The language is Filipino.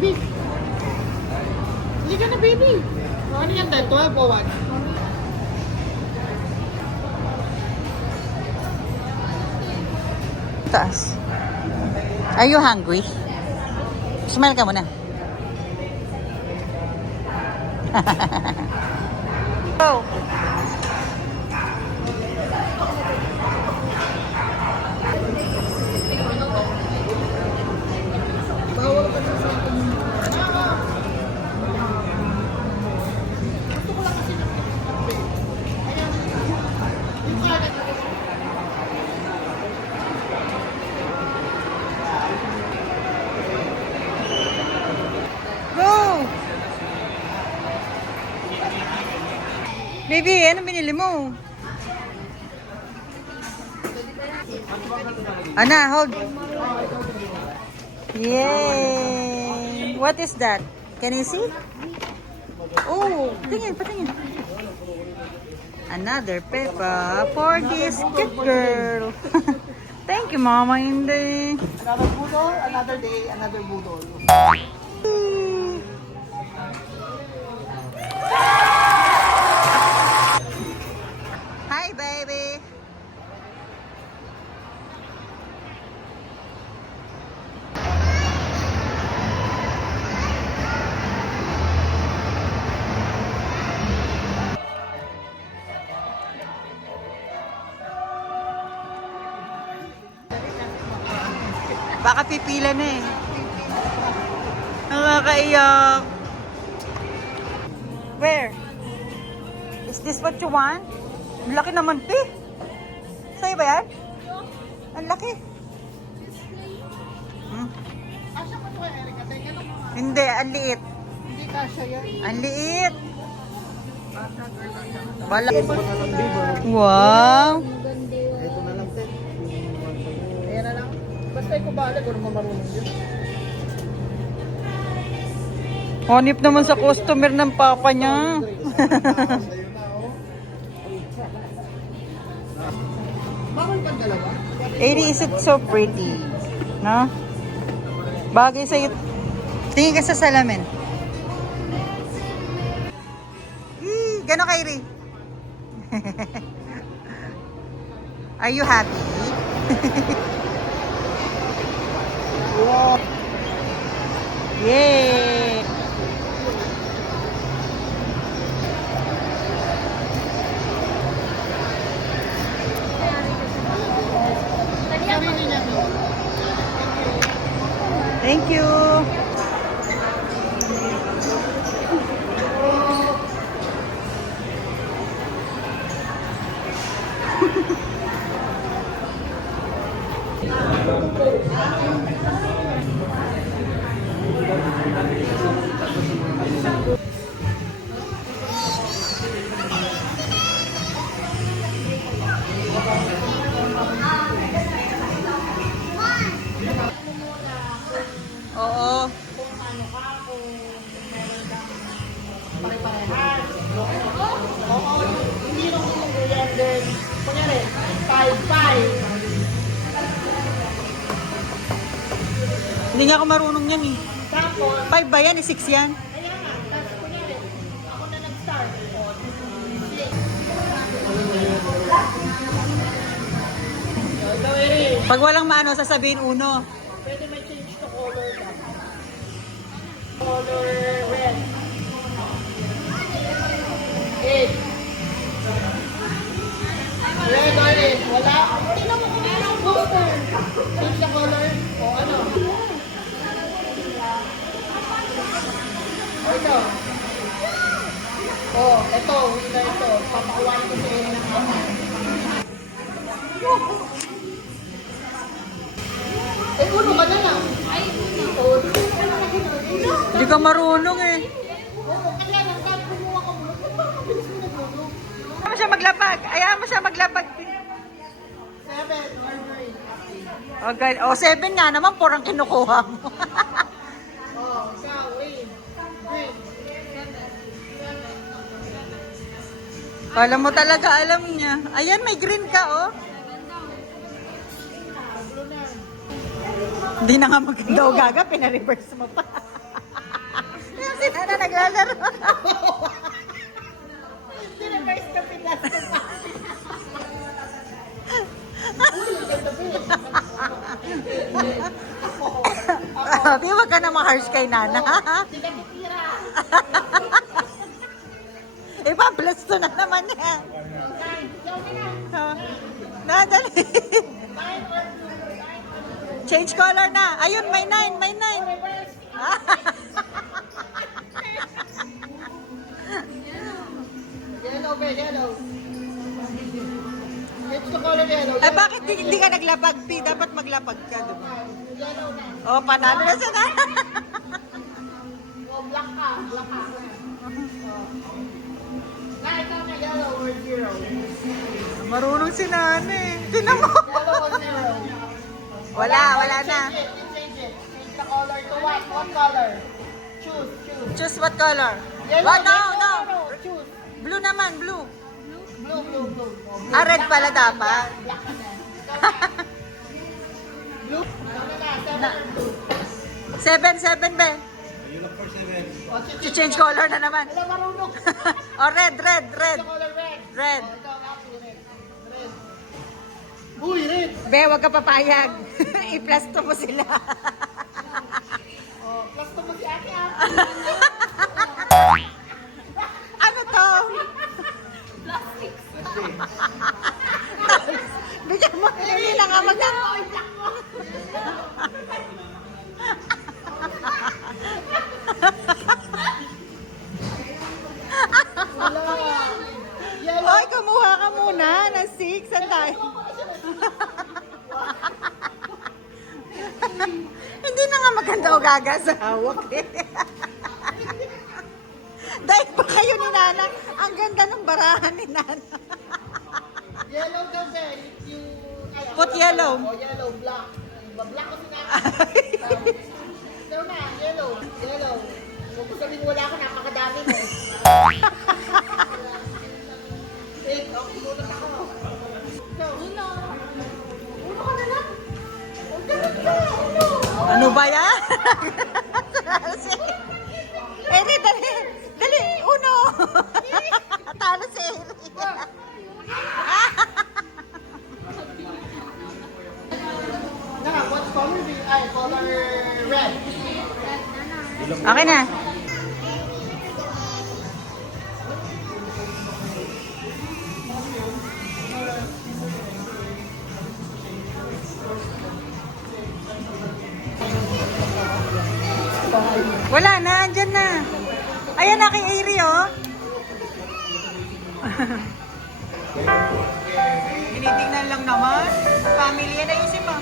Baby. Hindi ka na, baby. Ano yan tayo? 12 o 1? Taas. Are you hungry? Smile ka muna. Go! Bawal ka sa akin. Gusto ko lang kasi ng kape. Ayan. Go! Baby, ano binili mo? Ana, hold. Yay! What is that? Can you see? Oh, tingin, patingin. Another Peppa for this cute girl. Thank you, Mama Inday. Another budol, another day, another budol. Hi, baby. Baka pipila na eh. Nakakaiyak. Where? Is this what you want? Ang laki naman, Pi. Sa'yo ba yan? Ang laki. Asya pa ito kay Erica. Teka lang mga. Hindi, ang liit. Hindi kasya yan. Ang liit. Wala. Wow. Ito na lang, Ted. Ayan na lang. Basta ikaw bahala kung naman marunong yun. Honip naman sa customer ng papa niya. Bawal pa dalawa? 80, is it so pretty? No? Bagay sa'yo. Tingin ka sa salamin. Gano'n kay Ray? Are you happy? Wow. Yay! Thank you. Oo. Oo, hindi nung kung yan din. Kunyari, 5-5. Hindi nga ako marunong yan eh. Tapos, 5 ba yan? 6 yan? kaya nga, tapos kunyari, ako na nag-start. Ikaw, Eri, Pag walang maano, sasabihin uno. pwede may change to color ba? Color red. 8. Red or red? Wala. Tingnan mo kung ano ang poster. Change the color. O ano? O ito. O, ito. Winner ito. Papakuwain ko sa iyo ng ama. Eh, uno ka na lang. Ay, uno. Hindi ka marunong eh. Oo, kaya lang, kahit kumuha ka muna, ba't parang mabilis mo nagulog? Ano siya maglapag. Ayaw mo siya maglapag. 7 or 3. Okay. O, 7 nga naman. Purang kinukuha mo. Oh, ikaw, win. Green. Kala mo talaga alam niya. Ayan, may green ka, oh. Blue na. Hindi na nga maganda o gaga. Pina-reverse mo pa. Yung si Nana naglalaro. Reverse ka pinas ka pa. Di wag ka na ma-harsh kay Nana. Hindi ka titira. Ipa-plus to na naman yan. 9. Ikaw na. Nadali. 9 or 2. 9 or 2. Change color na. Ayun, may 9, may 9. Reverse. Yellow ba? Yellow. It's the color yellow. Ay, bakit hindi ka naglapag, P? Dapat maglapag ka, diba? Yellow na. Oh, panalo na siya na. Oh, black ka. Black ka. Na, ikaw na yellow or 0. Marunong si Nana eh. Tinan mo. Yellow or 0. Wala na. Change it. Change it. Change the color to what? What color? Choose. Choose. Choose what color? Yellow. No. Choose. Blue naman, blue. Blue. Oh, blue. Ah, red pala dapat. Black ka na. Ikaw na. Blue. Ikaw na. 7 or 2. 7, be. Oh, Si-change color na naman. Wala marunong. Oh, red. The color red. Red. Oh, ikaw na. Red. Red. Uy, red. Be, wag ka papayag. I-plasto mo sila. Oh, plus to mo si ate ah. Ano to? Bigyan mo. Hindi na nga Wala. Yellow. Oy, kumuha ka muna ng 6. Saan tayo? Hindi na nga maganda o gaga sa hawak eh. Dahil pa kayo ni Nana, ang ganda ng barahan ni Nana. Yellow daw ba? Yung... ay, Put yellow. Oh, yellow, black. Black ko sinaka. Ikaw na, yellow. Yellow. Huwag ko sabihin wala ka, napakadami mo. Pink, okay, muna ako. Ikaw. Uno. Uno ka na lang. Ang ganun ka, uno. Ano ba yan? Eri, dali. Dali, uno. Talo si Eri. Na, what color do you... Ay, color red. Okay na. Wala na, andyan na. Ayan na kay Eri, oh. Tinitingnan lang naman. Family, yan naisip, ah.